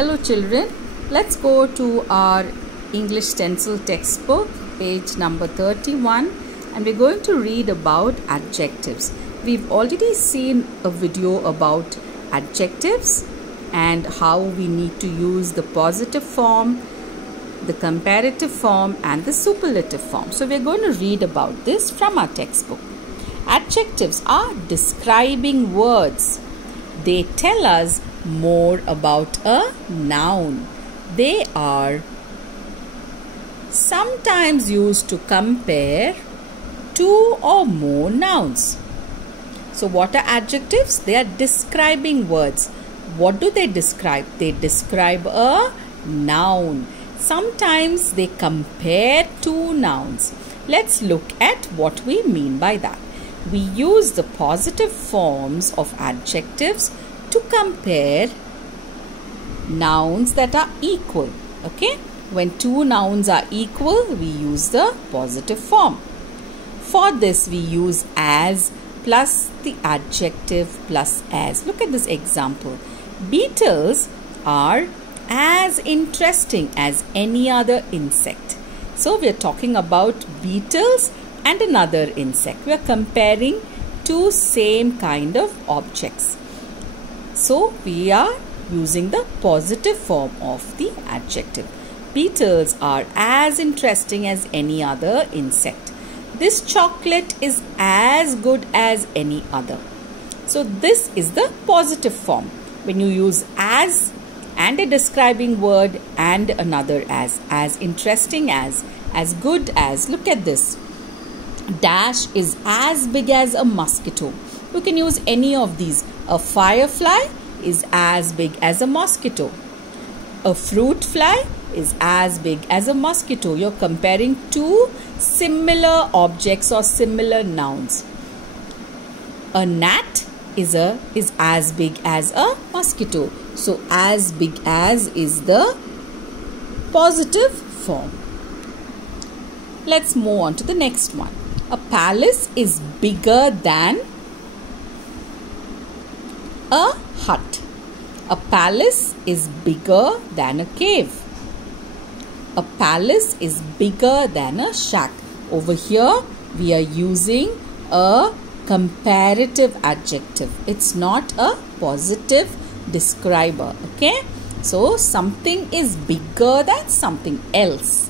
Hello children, let's go to our English Stencil textbook, page number 31, and we're going to read about adjectives. We've already seen a video about adjectives and how we need to use the positive form, the comparative form and the superlative form. So we're going to read about this from our textbook. Adjectives are describing words. They tell us more about a noun. They are sometimes used to compare two or more nouns. So what are adjectives? They are describing words. What do they describe? They describe a noun. Sometimes they compare two nouns. Let's look at what we mean by that. We use the positive forms of adjectives to compare nouns that are equal. Okay? When two nouns are equal, we use the positive form. For this, we use as plus the adjective plus as. Look at this example. Beetles are as interesting as any other insect. So we are talking about beetles and another insect. We are comparing two same kind of objects. So we are using the positive form of the adjective. Beetles are as interesting as any other insect. This chocolate is as good as any other. So this is the positive form. When you use as and a describing word and another as interesting as good as. Look at this. Dash is as big as a mosquito. You can use any of these. A firefly is as big as a mosquito. A fruit fly is as big as a mosquito. You're comparing two similar objects or similar nouns. A gnat is as big as a mosquito. So as big as is the positive form. Let's move on to the next one. A palace is bigger than a hut. A palace is bigger than a cave. A palace is bigger than a shack. Over here, we are using a comparative adjective. It's not a positive describer. Okay? So, something is bigger than something else,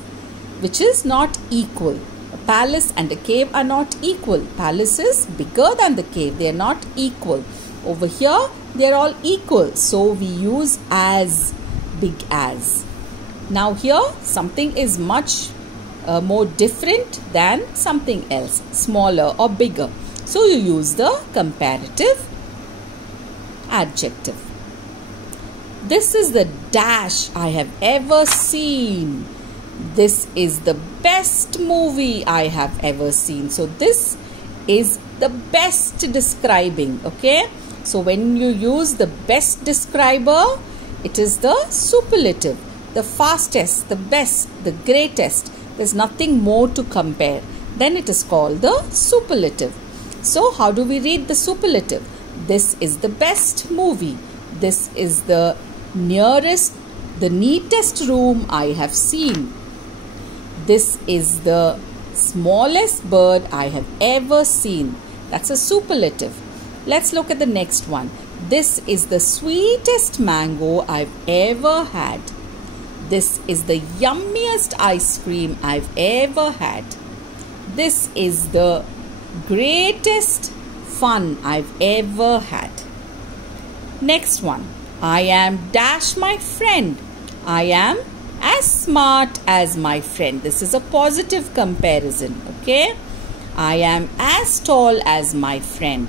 which is not equal. A palace and a cave are not equal. Palace is bigger than the cave. They are not equal. Over here, they are all equal. So, we use as big as. Now, here, something is much more different than something else, smaller or bigger. So, you use the comparative adjective. This is the dash I have ever seen. This is the best movie I have ever seen. So, this is the best describing. Okay? So, when you use the best describer, it is the superlative. The fastest, the best, the greatest. There's nothing more to compare. Then it is called the superlative. So, how do we read the superlative? This is the best movie. This is the neatest room I have seen. This is the smallest bird I have ever seen. That's a superlative. Let's look at the next one. This is the sweetest mango I've ever had. This is the yummiest ice cream I've ever had. This is the greatest fun I've ever had. Next one. I am dash my friend. I am as smart as my friend. This is a positive comparison. Okay. I am as tall as my friend.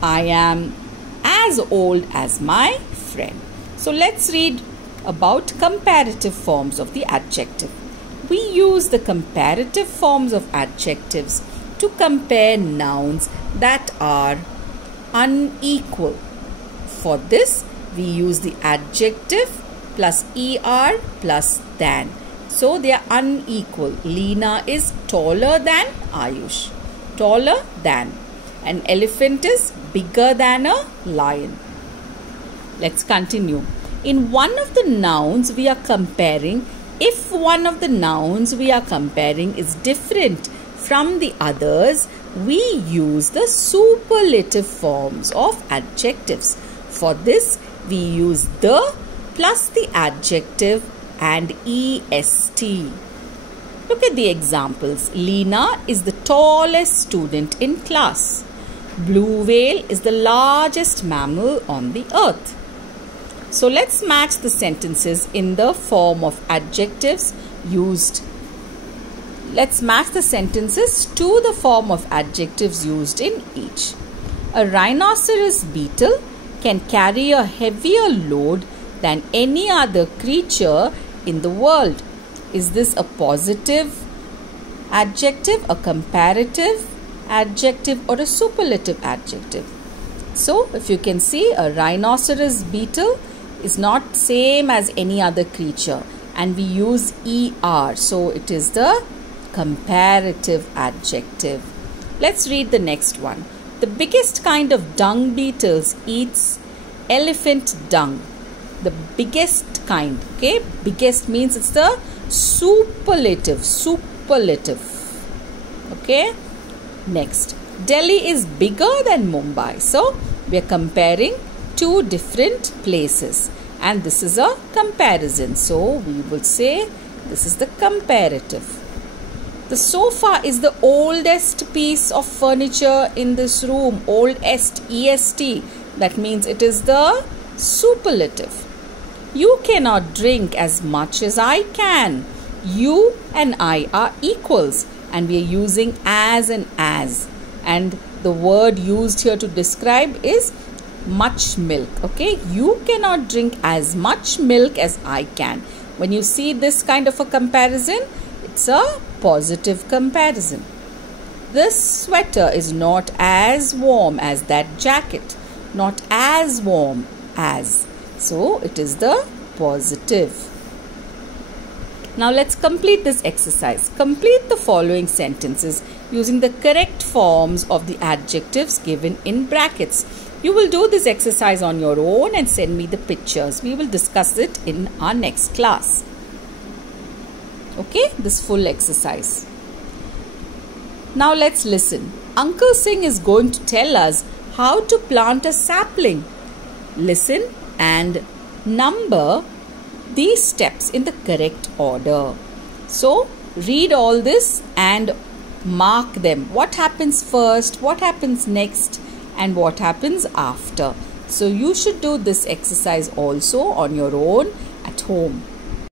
I am as old as my friend. So let's read about comparative forms of the adjective. We use the comparative forms of adjectives to compare nouns that are unequal. For this, we use the adjective plus er plus than. So they are unequal. Lena is taller than Ayush. Taller than. An elephant is bigger than a lion. Let's continue. In one of the nouns we are comparing, if one of the nouns we are comparing is different from the others, we use the superlative forms of adjectives. For this, we use the plus the adjective and est. Look at the examples. Lena is the tallest student in class. Blue whale is the largest mammal on the earth. So let's match the sentences in the form of adjectives used. Let's match the sentences to the form of adjectives used in each. A rhinoceros beetle can carry a heavier load than any other creature in the world. Is this a positive adjective, a comparative adjective, or a superlative adjective? So, if you can see, a rhinoceros beetle is not same as any other creature, and we use ER, so it is the comparative adjective. Let's read the next one. The biggest kind of dung beetles eats elephant dung. The biggest kind, okay? Biggest means it's the superlative, okay? Next, Delhi is bigger than Mumbai. So, we are comparing two different places, and this is a comparison. So, we will say this is the comparative. The sofa is the oldest piece of furniture in this room. Oldest, EST. That means it is the superlative. You cannot drink as much as I can. You and I are equals, and we are using as and as. And the word used here to describe is much milk. Okay, you cannot drink as much milk as I can. When you see this kind of a comparison, it's a positive comparison. This sweater is not as warm as that jacket. Not as warm as. So it is the positive. Now let's complete this exercise. Complete the following sentences using the correct forms of the adjectives given in brackets. You will do this exercise on your own and send me the pictures. We will discuss it in our next class. Okay, this full exercise. Now let's listen. Uncle Singh is going to tell us how to plant a sapling. Listen and number these steps in the correct order. So, read all this and mark them. What happens first, what happens next, and what happens after. So, you should do this exercise also on your own at home.